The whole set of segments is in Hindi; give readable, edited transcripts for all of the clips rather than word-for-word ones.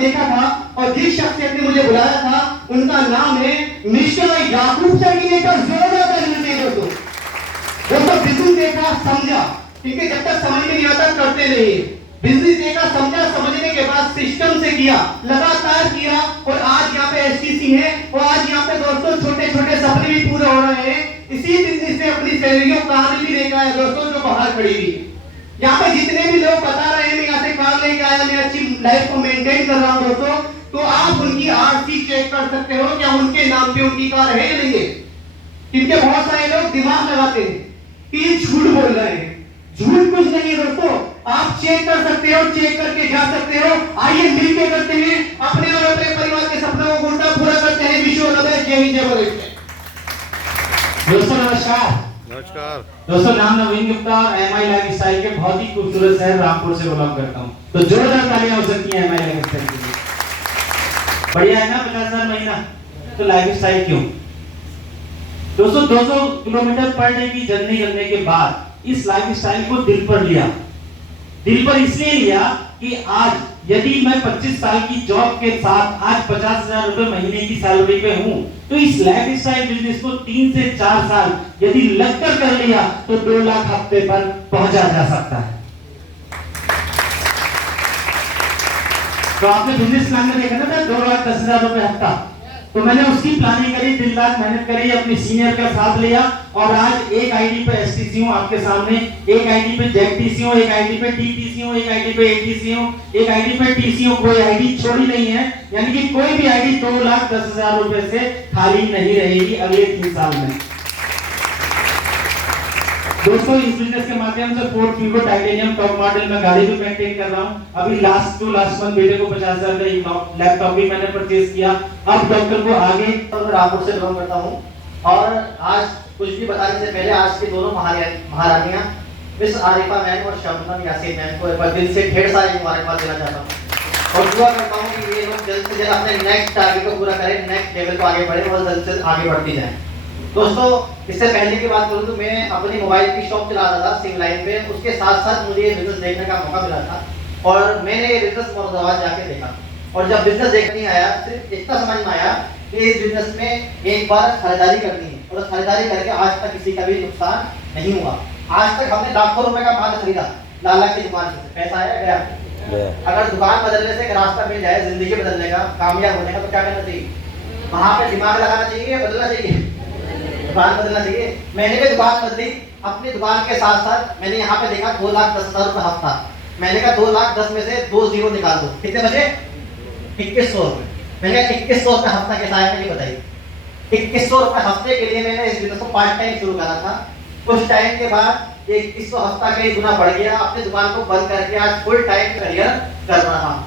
देखा था और जिस शख्सियत ने मुझे बुलाया था उनका नाम है मिस्टर याकूब सर की। एक जोरदार तालियां दीजिए दोस्तों। बिजनेस देखा समझा, क्योंकि जब तक समझ में नहीं आता करते नहीं। बिजनेस देखा समझा, समझने के बाद सिस्टम से किया, लगातार किया और आज यहाँ पे एसटीसी है और आज यहाँ पे दोस्तों छोटे छोटे सपने भी पूरे हो रहे हैं। इसी बिजनेस से अपनी सैलरियों कार भी लेकर आया दोस्तों, जो बाहर खड़ी हुई है। यहाँ पे जितने भी लोग बता रहे हैं मैं यहाँ से कार लेके आया, मैं अच्छी लाइफ को मेंटेन कर रहा हूँ दोस्तों, तो आप उनकी आरसी चेक कर सकते हो क्या उनके नाम पे उनकी कार है या नहीं है। क्योंकि बहुत सारे लोग दिमाग लगाते हैं कि ये झूठ बोल रहे हैं। झूठ कुछ नहीं है दोस्तों, आप चेक कर सकते हो, चेक करके जा सकते हो। आइए मिलके करते हैं, अपने और अपने परिवार के सपनों को पूरा करते हैं। विश्व नगर जय हिंद जय भारत। दोस्तों नमस्कार। नमस्कार दोस्तों, नाम नवीन गुप्ता और एमआई लाइफ स्टाइल के बहुत ही खूबसूरत शहर रामपुर से बिलोंग करता हूँ। तो जोरदार तालियां हो सकती हैं एमआई लाइफ स्टाइल के लिए। बढ़िया है ना, 50,000 महीना। तो लाइफ स्टाइल क्यों दोस्तों, 200 किलोमीटर पर डे की जर्नी करने के बाद इस लाइफ स्टाइल को दिल पर लिया। दिल पर इसलिए लिया कि आज यदि मैं 25 साल की जॉब के साथ आज 50,000 रुपए महीने की सैलरी पे हूं, तो इस लाइफ स्टाइल बिजनेस को 3 से 4 साल यदि लगकर कर लिया तो 2 लाख हफ्ते पर पहुंचा जा सकता है। तो आपने बिजनेस प्लान में देखा ना 2,10,000 रुपए हफ्ता, तो मैंने उसकी प्लानिंग करी, दिन रात मेहनत करी, अपने सीनियर का साथ लिया और आज एक आईडी पे एसटीसी हूं आपके सामने, एक आईडी पे जेडटीसी हूं, एक आईडी पे टीटीसी हूं, एक आईडी पे एटीसी हूं, एक आईडी पे टीसी हूं। कोई आईडी छोड़ी नहीं है, यानी कि कोई भी आईडी 2,10,000 रुपए से खाली नहीं रहेगी अगले 3 साल में। दोस्तों, इस बिजनेस के माध्यम से Ford Figo titanium top model में गाड़ी भी मेंटेन कर रहा हूं। अभी लास्ट मंथ बेटे को 50,000 का एक लैपटॉप भी मैंने परचेज किया। अब डॉक्टर को आगे रामपुर से बिलोंग करता हूं और आज कुछ भी बताने से पहले आज की दोनों महारानियां मिस आरिफा मैम और शबनम यासीन मैम को एक बार दिल से ढेर सारी मुबारकबाद देना चाहता हूं और दुआ करता हूं कि ये लोग जल्द से जल्द अपने नेक्स्ट टारगेट को पूरा करें, नेक्स्ट लेवल को आगे बढ़े और जल्द से आगे बढ़ती जाएं। दोस्तों, इससे पहले की बात करूं तो मैं अपनी मोबाइल की शॉप चला रहा था सिंग लाइन पे, उसके साथ साथ मुझे ये बिजनेस देखने का मौका मिला था और मैंने ये बिजनेस मुरादाबाद जाके देखा और जब बिजनेस देखने आया सिर्फ इतना समझ में आया कि इस बिजनेस में एक बार खरीदारी करनी है और खरीदारी करके आज तक किसी का भी नुकसान नहीं हुआ। आज तक हमने लाखों रुपए का माल खरीदा, लाला की दुकान से पैसा आया गया। अगर दुकान बदलने से एक रास्ता मिल जाए जिंदगी बदलने का, कामयाब होने का, तो क्या करना चाहिए? वहां पे दिमाग लगाना चाहिए या बदलना चाहिए? दुकान बदलना चाहिए। मैंने भी दुकान बदली, अपनी दुकान के साथ साथ मैंने यहाँ पे देखा 2,10,000 रुपए हफ्ता। मैंने कहा 2,10,000 में से 2 जीरो निकाल दो, कितने बचे? 2,100 रुपए। मैंने कहा 2,100 रुपए हफ्ता कैसा आया मुझे बताइए। 2,100 रुपए हफ्ते के लिए मैंने इस बिजनेस को पार्ट टाइम शुरू करा था। कुछ टाइम के बाद 2,100 हफ्ता कई गुना बढ़ गया। अपनी दुकान को बंद करके आज फुल टाइम करियर कर रहा हूँ।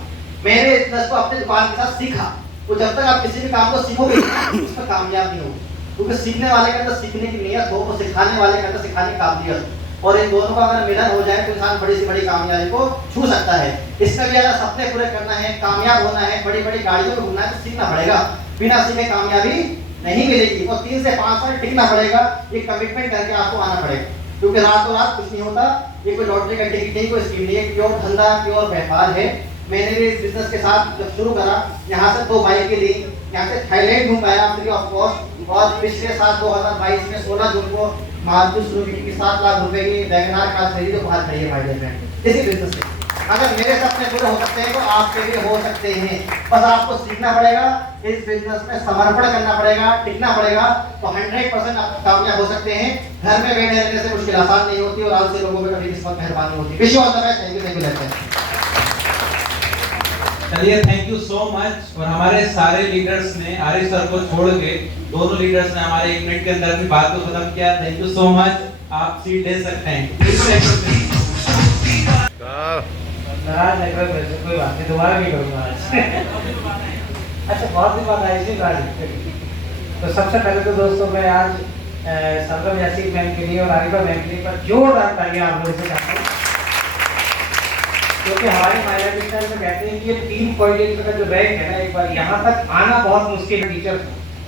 मैंने इस बिजनेस को अपनी दुकान के साथ सीखा। तो जब तक आप किसी भी काम को सीखोगे उसमें कामयाब नहीं होगे, क्योंकि सीखने वाले के अंदर सीखने की नीयत हो और सिखाने वाले के अंदर सिखाने की काबिलियत हो और इन दोनों का अगर मिलन हो जाए तो इंसान बड़ी से बड़ी कामयाबी को छू सकता है। इसका भी अगर सपने पूरे करना है, कामयाब होना है, बड़ी बड़ी गाड़ियों में घूमना है तो सीखना पड़ेगा। बिना सीखे कामयाबी नहीं मिलेगी और 3 से 5 साल टिकना पड़ेगा। ये कमिटमेंट करके आपको आना पड़ेगा, क्योंकि रातों रात कुछ नहीं होता। ये कोई लॉटरी का टिकट नहीं, कोई स्कीम नहीं है, प्योर धंधा प्योर व्यापार है। मैंने भी इस बिजनेस के साथ जब शुरू करा, यहाँ से 2 बाइक के लिए यहाँ से थाईलैंड घूम पाया फ्री ऑफ कॉस्ट और पिछले साल 2022 में 16 जून को मारुति सुजुकी की 7 लाख रुपए की वैगनआर कार खरीदी तो बाहर खड़ी है भाई बहन इसी बिजनेस से। अगर मेरे सपने पूरे हो सकते हैं तो आपके भी हो सकते हैं। बस आपको सीखना पड़ेगा, इस बिजनेस में समर्पण करना पड़ेगा, टिकना पड़ेगा, तो 100% आप कामयाब हो सकते हैं। घर में बैठे रहने से मुश्किल आसान नहीं होती और आज से लोगों में कभी किस्मत मेहरबानी होती है। Wish you all the best. Thank you लेते हैं। चलिए, थैंक यू सो मच। और हमारे सारे लीडर्स ने आरिफ सर को छोड़ के दोनों लीडर्स ने हमारे 1 मिनट के अंदर अपनी बात को खत्म किया। Thank you so much. आप सीट ले सकते हैं। नाराज लग रहा है, कोई बात नहीं, दोबारा नहीं करूँगा आज। अच्छा, बहुत सी बात आई थी गाड़ी। तो सबसे पहले तो दोस्तों मैं आज सरगम यासीन मैम के लिए और आरिफा मैम के लिए जोरदार तालियां आप लोगों से चाहता हूँ, क्योंकि हमारे माइला मिस्टर में कहते हैं कि ये 3 क्वाड्रेंट का जो रैंक है ना, एक बार यहाँ तक आना बहुत मुश्किल है। टीचर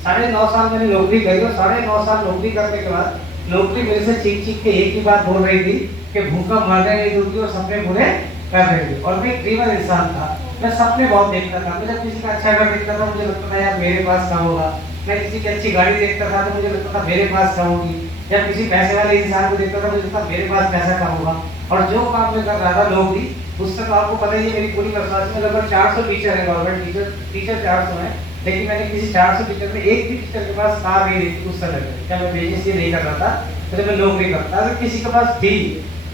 9.5 साल मैंने नौकरी करी और 9.5 साल नौकरी करने के बाद नौकरी मेरे से चीख के एक ही बात बोल रही थी कि भूखा मरने नहीं दूंगी और सपने पूरे कर रही थी। और मैं ड्रीमर इंसान था मैं सपने बहुत देखता था। मैं जब किसी का अच्छा घर देखता था मुझे लगता था यार मेरे पास कब होगा। मैं किसी की अच्छी गाड़ी देखता था तो मुझे लगता था मेरे पास कब होगी। या किसी पैसे वाले इंसान को देखता था मुझे लगता था मेरे पास पैसा कब होगा। और जो काम मैं कर रहा था नौकरी, उससे तो आपको पता ही है मेरी पूरी पर्सनालिटी में लगभग 400 टीचर है, गवर्नमेंट टीचर 400 है, लेकिन मैंने किसी 400 टीचर में एक भी टीचर के पास कार नहीं देखी उस समय में, जब मैं बिजनेस ये नहीं कर रहा था, तो जब मैं नौकरी करता था। अगर किसी के पास थी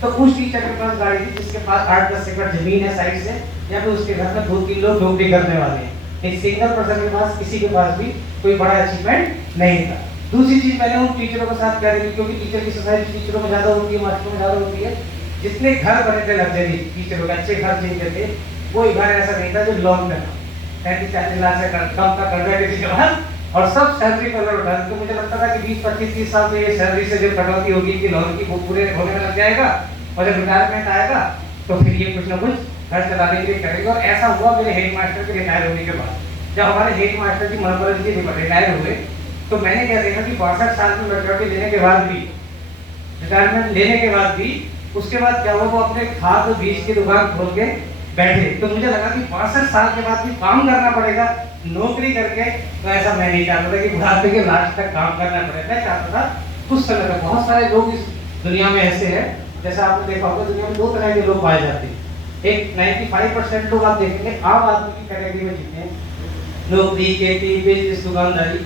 तो उस टीचर के पास गाड़ी थी जिसके पास 8-10 एकड़ जमीन है साइड से, या फिर उसके घर में 2-3 लोग नौकरी करने वाले हैं। एक सिंगल पर्सन के पास, किसी के पास भी कोई बड़ा अचीवमेंट नहीं था। दूसरी चीज मैंने उन टीचरों के साथ क्या देखी, क्योंकि टीचर की सोसाइटी टीचरों में ज्यादा होती है, मास्टरों में ज्यादा होती है। जितने घर बने थे लग्जरी टीचरों के, अच्छे घर जिनके थे, कोई घर ऐसा नहीं था जो लोन में था। 35-40 लाख से कम का कर्जा किसी के पास, और सब सैलरी पर लोन उठा। तो मुझे लगता था कि 20-25-30 साल में ये सैलरी से जो कटौती होगी कि लोन की वो पूरे होने में लग जाएगा, और जब रिटायरमेंट आएगा तो फिर ये कुछ ना कुछ घर चलाने के लिए करेगा। और ऐसा हुआ मेरे हेड मास्टर के रिटायर होने के बाद। जब हमारे हेड मास्टर जी मनोहर जी रिटायर हुए तो मैंने क्या देखा कि 62 साल में मैच्योरिटी लेने के बाद भी, रिटायरमेंट लेने के बाद भी, उसके बाद क्या हुआ, वो अपने खाद बीज की दुकान खोल के बैठे। तो मुझे लगा कि 62 साल के बाद भी काम करना पड़ेगा नौकरी करके। तो ऐसा मैं नहीं चाहता था कि बुढ़ापे के लास्ट तक काम करना पड़े। मैं चाहता था कुछ समय तक। बहुत सारे लोग इस दुनिया में ऐसे हैं, जैसा आपने देखा होगा दुनिया में 2 तरह के लोग पाए जाते हैं। एक 95% लोग आप देखेंगे आम आदमी की कैटेगरी में जीते हैं, नौकरी, खेती, बिजनेस, दुकानदारी।